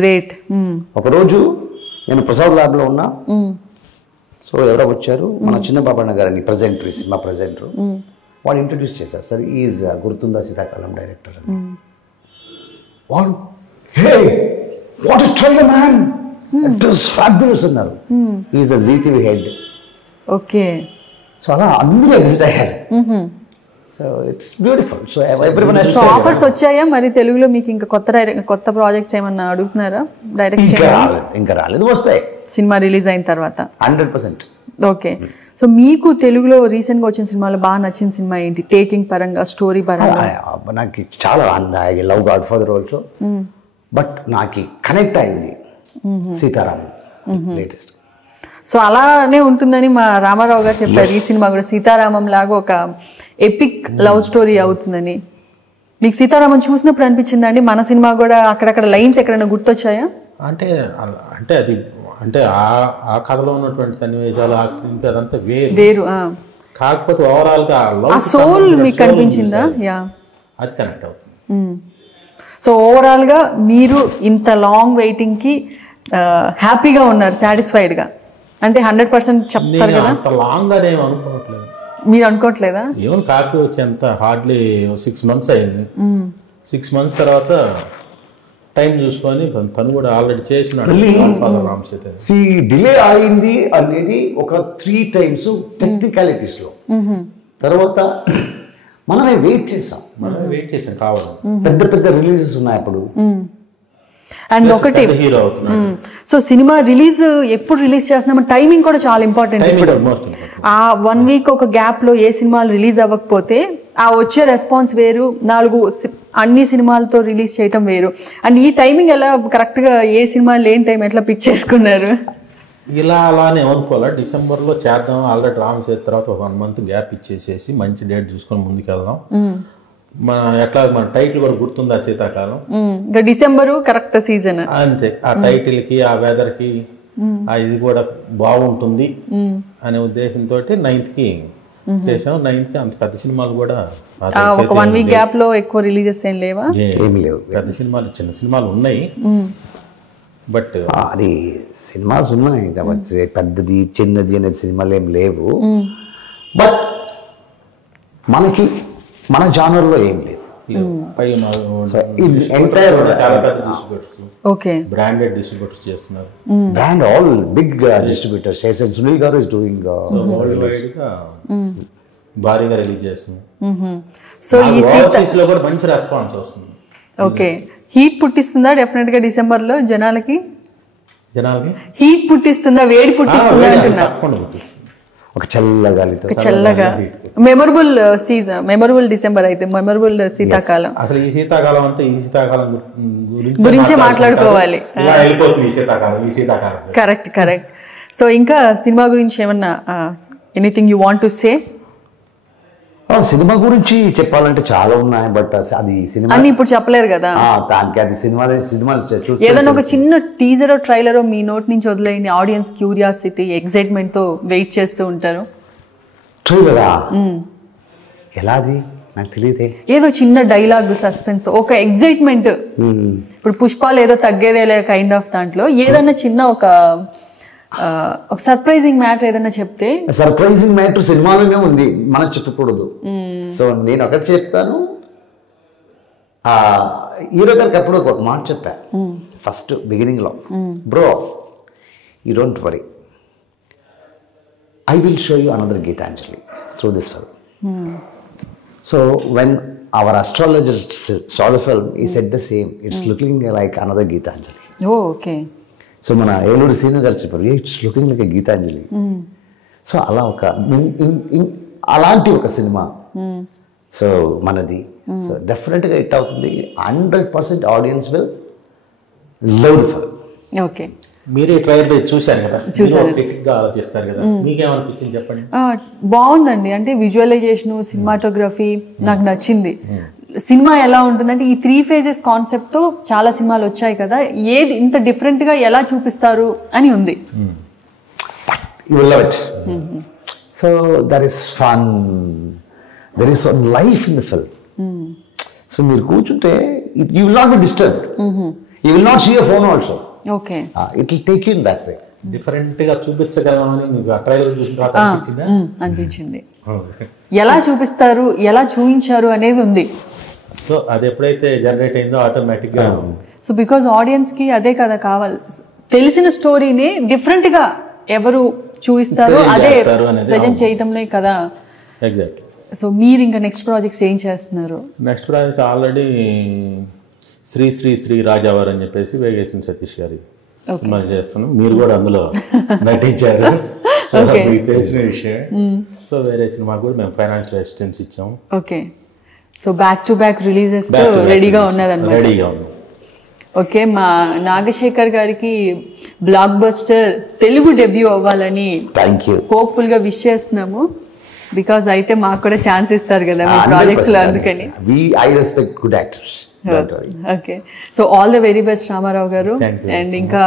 గ్రేట్. ఒకరోజు నేను ప్రసాద్ ల్యాబ్లో ఉన్నా. సో ఎవరో వచ్చారు, మన చిన్న బాబన్న గారని ప్రెజెంటర్, సినిమా ప్రెజెంటర్, వాడు ఇంట్రడ్యూస్ చేశారు. సార్ ఈజ్ గుర్తుందా సీతాకాలం డైరెక్టర్ అని. వాడు, hey what is trailer man, it is fabulous అన్నారు. Is the Zee TV head. Okay. So అలా అందరూ ఎగ్జిట్ అయ్యారు. So it's beautiful. So everyone so offers వచ్చాయా మరి తెలుగులో మీకు? ఇంకా కొత్త ప్రాజెక్ట్స్ ఏమన్నా అడుగుతున్నారా డైరెక్ట్ చేయాలి? ఇంకా రాలేదు, వస్తాయి సినిమా రిలీజ్ అయిన తర్వాత 100%. ఓకే. సో మీకు తెలుగులో రీసెంట్గా వచ్చిన సినిమాలో బాగా నచ్చిన సినిమా ఏంటి? టేకింగ్ పరంగా, స్టోరీ పరంగా? నాకు చాలా, I love God father also, but నాకు కనెక్ట్ అయింది సీతారామం లేటెస్ట్. సో అలానే ఉంటుందని మా రామారావు గారు చెప్పారు. ఈ సినిమా కూడా సీతారామం లాగా ఒక ఎపిక్ లవ్ స్టోరీ అవుతుందని. మీకు సీతారామం చూసినప్పుడు అనిపించిందా అండి మన సినిమా కూడా అక్కడక్కడ లైన్స్ ఎక్కడైనా గుర్తొచ్చాయా? అంటే అది అంటే ఆ కథలో ఉన్నటువంటి సన్నివేశాలు, ఆ స్క్రీన్ ప్లే అదంతా వేరు. కాకపోతే ఓవరాల్గా ఆ సోల్ మీకు కనిపించిందా? యా, అది కనెక్ట్ అవుతుంది. సో ఓవరాల్గా మీరు ఇంత లాంగ్ వెయిటింగ్కి హ్యాపీగా ఉన్నారు, సాటిస్ఫైడ్గా? అంటే 100% చెప్తారు కదా. అంత లాంగ్గా నేను అనుకోవట్లేదు. మీరు అనుకోవట్లేదా? ఏమో కాకి వచ్చి ఎంత హార్డ్లీ 6 months అయింది. 6 months తర్వాత టైం చూసుకొని తను కూడా ఆల్రెడీ చేసినాడు. డిలే అయింది అనేది ఒక 3 times టెక్నికాలిటీస్లో. తర్వాత మనమే వెయిట్ చేసాం కావాలి. పెద్ద రిలీజెస్ ఉన్నాయి అప్పుడు. అండ్ ఒకటి హీరో అవుతున్నాడు. సో సినిమా రిలీజ్ ఎప్పుడు రిలీజ్ చేస్తున్నాం, టైమింగ్ కూడా చాలా ఇంపార్టెంట్. ఇప్పుడు ఆ 1 week ఒక గ్యాప్లో ఏ సినిమాలు రిలీజ్ అవ్వకపోతే ఆ వచ్చే రెస్పాన్స్ వేరు, 4 అన్ని సినిమాలతో రిలీజ్ చేయటం వేరు. అండ్ ఈ టైమింగ్ ఎలా కరెక్ట్గా ఏ సినిమా లేని టైం ఎట్లా పిక్ చేసుకున్నారు? అలానే అనుకోవాలా, డిసెంబర్లో చేద్దాం, ఆల్రెడీ రామ్ చేసిన తర్వాత ఒక 1 month గ్యాప్ ఇచ్చేసేసి మంచి డేట్ చూసుకొని ముందుకు వెళ్దాం. మన టైటిల్ కూడా గుర్తుందా శీతాకాలం? ఇంకా డిసెంబరు కరెక్ట్ సీజన్ అంతే. ఆ టైటిల్కి, ఆ వెదర్కి ఇది కూడా బాగుంటుంది అనే ఉద్దేశంతో 9th చేసాం. 9th అంత పెద్ద సినిమాలు కూడా ఒక 1 week గ్యాప్ లో ఎక్కువ రిలీజెస్ ఏం లేవా? ఏమి లేవు. పెద్ద సినిమాలు, చిన్న సినిమాలు ఉన్నాయి, బట్ అది సినిమాస్ ఉన్నాయి. పెద్దది చిన్నది అనేది సినిమాలు ఏం లేవు. బట్ మనకి మన జానర్లో ఏం లేదు. పై ఎంటైర్ చాలా పెద్ద డిస్ట్రిబ్యూటర్స్, ఓకే, బ్రాండెడ్ డిస్ట్రిబ్యూటర్స్ చేస్తున్నారు. Brand all big distributors. Sunil garu is doing world wide గా భారీగా రిలీజ్ చేస్తుంది. సో ఈ ఓవర్సీస్ లో కూడా మంచి రెస్పాన్స్ వస్తుంది. ఓకే, హీట్ పుట్టిస్తుందా డెఫినెట్ గా డిసెంబర్ లో జనాలకి? హీట్ పుట్టిస్తుందా, వేడి పుట్టిస్తుందా అంటున్నా? తప్పకుండా పుట్టిస్తుంది. ఒక చల్లగాలితో చల్లగా మెమొరబుల్ సీజన్, మెమొరబుల్ డిసెంబర్ అయితే మెమొరబుల్ శీతాకాలం. అసలు ఈ శీతాకాలం అంతా ఈ శీతాకాలం గురించే మాట్లాడుకోవాలి. వెళ్ళిపోతుంది ఈ శీతాకాలం. Correct correct. సో ఇంకా సినిమా గురించి ఏమన్నా anything you want to say? Cinema గురించి చెప్పాలంటే చాలా ఉన్నాయి, బట్ అది సినిమా అన్ని ఇప్పుడు చెప్పలేరు కదా. దానికి అది సినిమా ఏదైనా ఒక చిన్న టీజర్ ట్రైలర్ మీ నోట్ నుంచి వదిలేయండి, ఆడియన్స్ క్యూరియాసిటీ ఎక్సైట్మెంట్ తో వెయిట్ చేస్తూ ఉంటారు. ట్రైలరా? ఎలాది నాకు తెలియదే. ఏదో చిన్న డైలాగ్ సస్పెన్స్ తో ఒక ఎక్సైట్మెంట్. ఇప్పుడు పుష్పాలు ఏదో తగ్గేదేలే కైండ్ ఆఫ్ దాంట్లో ఏదన్నా చిన్న ఒక సర్ప్రైజింగ్ మ్యాటర్ ఏదైనా చెప్తే. సర్ప్రైజింగ్ మ్యాటర్ సినిమాలోనే ఉంది, మనం చెప్పకూడదు. సో నేను ఒకటి చెప్తాను, హీరో గారికి అప్పుడు ఒక మాట చెప్పా ఫస్ట్ బిగినింగ్ లో, bro you don't worry, I will show you another Geethanjali through this film. So when our astrologer saw the film, he said the same, it's looking like another Geethanjali. Okay. So మన Eluru senior garu చెప్పారు, it's looking like Geethanjali. So అలా అలాంటి ఒక cinema so మనది. So డెఫినెట్గా hit అవుతుంది, 100% audience will love the film. Okay, మీరే trailer చూశారు కదా, క్రిటిక్గా ఆలోచిస్తారు కదా, మీకేమనిపించింది చెప్పండి? బాగుందండి, అంటే విజువలైజేషన్, సినిమాటోగ్రఫీ నాకు నచ్చింది. సినిమా ఎలా ఉంటుందంటే ఈ 3 phases కాన్సెప్ట్తో చాలా సినిమాలు వచ్చాయి కదా, ఏది ఇంత డిఫరెంట్గా ఎలా చూపిస్తారు అని ఉంది. You will love it. So there is fun, there is some life in the film. So మీరు కూర్చుంటే you will not be disturbed. You will not see your phone also. Okay. It will take you in that way. డిఫరెంట్గా చూపించగలమని మీకు ఆ trailer చూసిన తర్వాత అనిపించిందా? అనిపించింది. ఎలా చూపిస్తారు, ఎలా చూపించారు అనేది ఉంది. సో అది ఎప్పుడైతే జనరేట్ అయిందో ఆటోమేటిక్గా. సో బికాజ్ ఆడియన్స్కి అదే కదా కావాలి, తెలిసిన స్టోరీని డిఫరెంట్గా ఎవరు చూపిస్తారో అదే ప్రజెంట్ చేయటంలే కదా. ఎగ్జాక్ట్. సో మీరు ఇంకా నెక్స్ట్ ప్రాజెక్ట్స్ ఏం చేస్తున్నారు? Next project already Sri Sri Sri Rajavaru అని చెప్పేసి వేగేశ్వర సతీష్ గారి సినిమా చేస్తున్నాం. మీరు కూడా అందులో నటించారు, మీకు తెలిసిన విషయం. సో వేరే సినిమా కూడా మేము ఫైనాన్షియల్ అసిస్టెన్స్ ఇచ్చాము. Okay, so back to back releases రెడీగా ఉన్నారన్నమాట. రెడీగా ఉన్నాం. ఓకే, మా నాగశేఖర్ గారికి బ్లాక్ బస్టర్ తెలుగు డెబ్యూ అవ్వాలని హోప్ఫుల్ గా విష్ చేస్తున్నాము. బికాజ్ అయితే మాకు కూడా ఛాన్స్ ఇస్తారు కదా మీ ప్రాజెక్ట్స్ లో, అందుకని. Okay, so all the very best Ramarao garu. And ఇంకా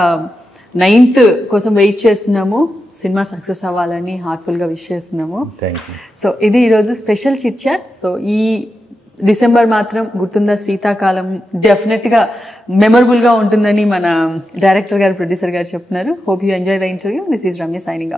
9th కోసం వెయిట్ చేస్తున్నాము, సినిమా సక్సెస్ అవ్వాలని హార్ట్ఫుల్గా విష్ చేస్తున్నాము. సో ఇది ఈరోజు స్పెషల్ చిట్ చాట్. సో ఈ డిసెంబర్ మాత్రం గుర్తుందా శీతాకాలం డెఫినెట్గా మెమరబుల్గా ఉంటుందని మన డైరెక్టర్ గారు, ప్రొడ్యూసర్ గారు చెప్తున్నారు. Hope you enjoy the interview. This is Ramya signing off.